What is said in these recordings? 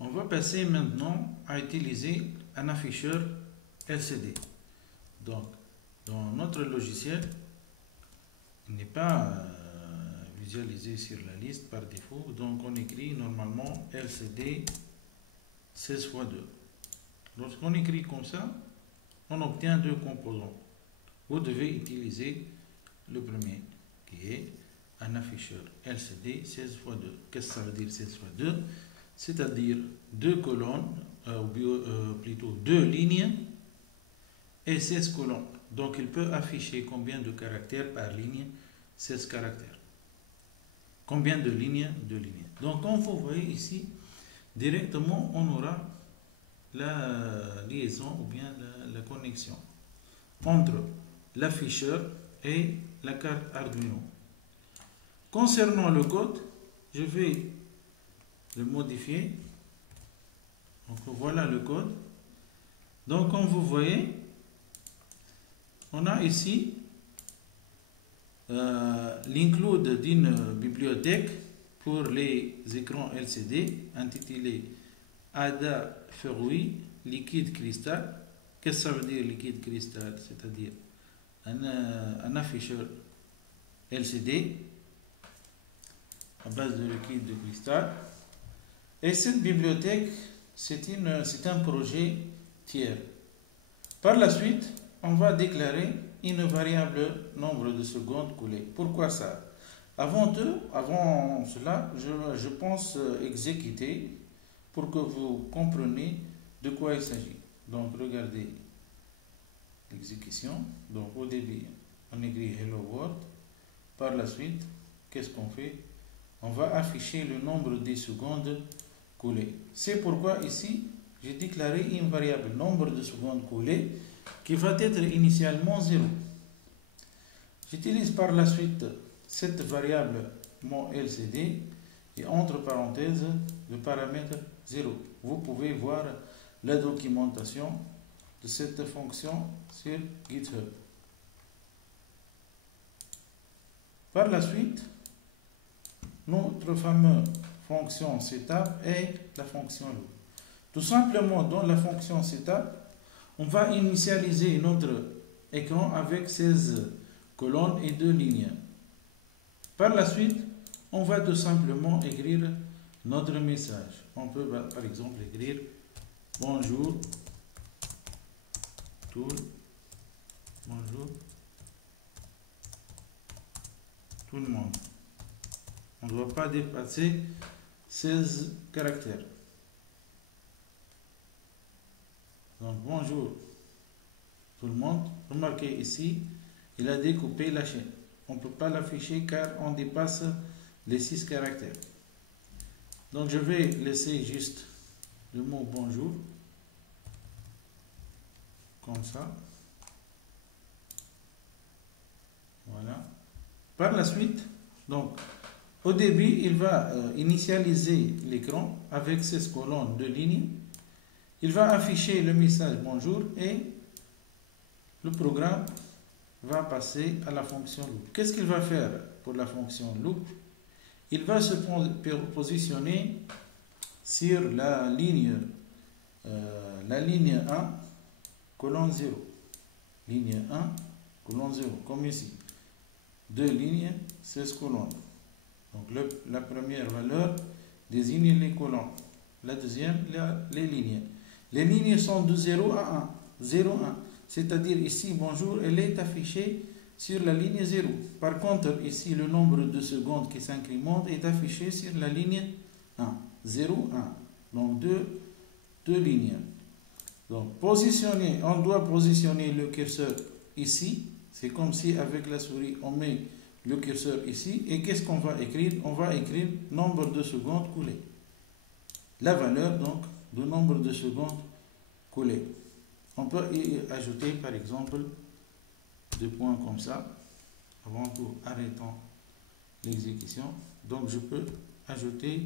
On va passer maintenant à utiliser un afficheur LCD. Donc, dans notre logiciel, il n'est pas visualisé sur la liste par défaut. Donc, on écrit normalement LCD 16x2. Lorsqu'on écrit comme ça, on obtient deux composants. Vous devez utiliser le premier, qui est un afficheur LCD 16x2. Qu'est-ce que ça veut dire 16x2? C'est-à-dire deux colonnes, plutôt deux lignes et 16 colonnes. Donc il peut afficher combien de caractères par ligne? 16 caractères. Combien de lignes? Deux lignes. Donc comme vous voyez ici, directement on aura la liaison ou bien la connexion entre l'afficheur et la carte Arduino. Concernant le code, je vais le modifier. Donc voilà le code. Donc comme vous voyez, on a ici l'include d'une bibliothèque pour les écrans LCD intitulée Ada Ferui liquide cristal. Qu'est-ce que ça veut dire liquide cristal? C'est-à-dire un afficheur LCD à base de liquide de cristal. Et cette bibliothèque, c'est un projet tiers. Par la suite, on va déclarer une variable nombre de secondes coulées. Pourquoi ça? Avant cela, je pense exécuter pour que vous compreniez de quoi il s'agit. Donc, regardez l'exécution. Donc, au début, on écrit Hello World. Par la suite, qu'est-ce qu'on fait? On va afficher le nombre de secondes coulées. C'est pourquoi ici, j'ai déclaré une variable nombre de secondes coulées qui va être initialement 0. J'utilise par la suite cette variable mon LCD et entre parenthèses le paramètre 0. Vous pouvez voir la documentation de cette fonction sur GitHub. Par la suite, notre fameuse fonction setup est la fonction loop. Tout simplement, dans la fonction setup, on va initialiser notre écran avec 16 colonnes et 2 lignes. Par la suite, on va tout simplement écrire notre message. On peut par exemple écrire bonjour tout le monde. On ne doit pas dépasser 16 caractères. Donc bonjour tout le monde. Remarquez ici, il a découpé la chaîne. On ne peut pas l'afficher car on dépasse les 6 caractères. Donc je vais laisser juste le mot bonjour. Comme ça. Voilà. Par la suite, donc, au début, il va initialiser l'écran avec 16 colonnes de lignes. Il va afficher le message bonjour et le programme va passer à la fonction loop. Qu'est-ce qu'il va faire pour la fonction loop? Il va se positionner sur la ligne 1, colonne 0. Ligne 1, colonne 0, comme ici. Deux lignes, 16 colonnes. Donc la première valeur désigne les colonnes. La deuxième, les lignes. Les lignes sont de 0 à 1. 0, 1. C'est-à-dire ici, bonjour, elle est affichée sur la ligne 0. Par contre, ici, le nombre de secondes qui s'incrémente est affiché sur la ligne 1. 0, 1. Donc deux lignes. Donc on doit positionner le curseur ici. C'est comme si avec la souris, on met le curseur ici. Et qu'est-ce qu'on va écrire? On va écrire nombre de secondes coulées. La valeur donc du nombre de secondes coulées. On peut y ajouter par exemple deux points comme ça. Avant tout, arrêtons l'exécution. Donc je peux ajouter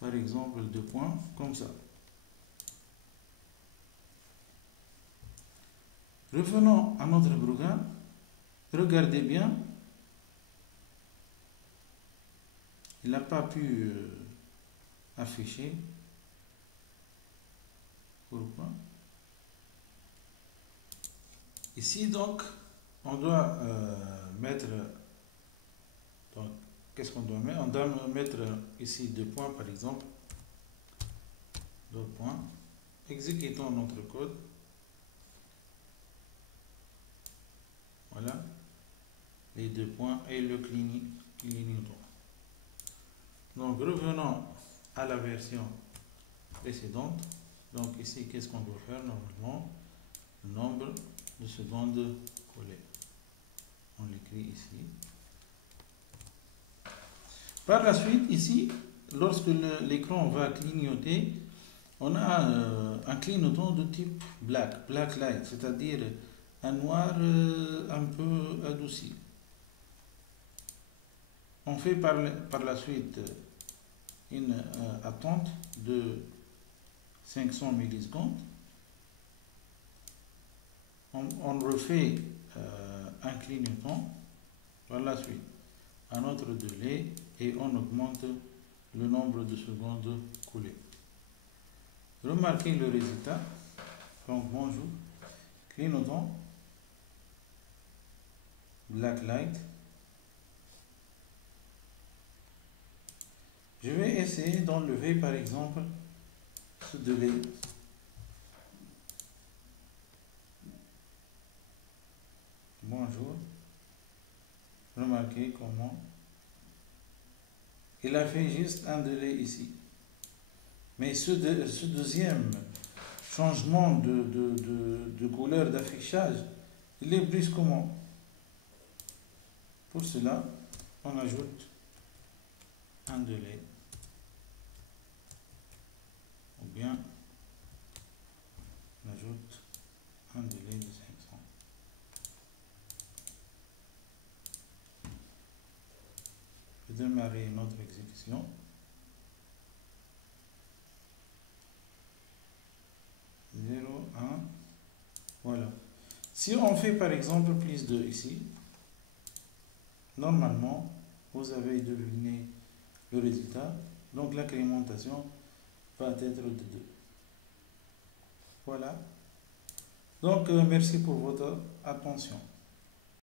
par exemple deux points comme ça. Revenons à notre programme. Regardez bien. Il n'a pas pu afficher Pourquoi? Ici, donc, on doit mettre. Donc, qu'est-ce qu'on doit mettre? On doit mettre ici 2 points, par exemple. 2 points. Exécutons notre code. Voilà. Les 2 points et le clignotant. Donc, revenons à la version précédente. Donc, ici, qu'est-ce qu'on doit faire normalement? Le nombre de secondes collées. On l'écrit ici. Par la suite, ici, lorsque l'écran va clignoter, on a un clignotant de type black light, c'est-à-dire un noir un peu adouci. On fait par la suite une attente de 500 millisecondes. On refait un clignotant par la suite, un autre délai, et on augmente le nombre de secondes coulées. Remarquez le résultat. Donc bonjour, clignotant, black light. Je vais essayer d'enlever par exemple ce délai. Bonjour. Remarquez comment il a fait juste un délai ici. Mais ce deuxième changement de couleur d'affichage, il est brusquement. Pour cela, on ajoute un délai. Ou bien, on ajoute un délai de 500. Je vais démarrer notre exécution. 0, 1, voilà. Si on fait par exemple plus de ici, normalement, vous avez deviné le résultat. Donc l'incrémentation va être de 2. Voilà. Donc merci pour votre attention.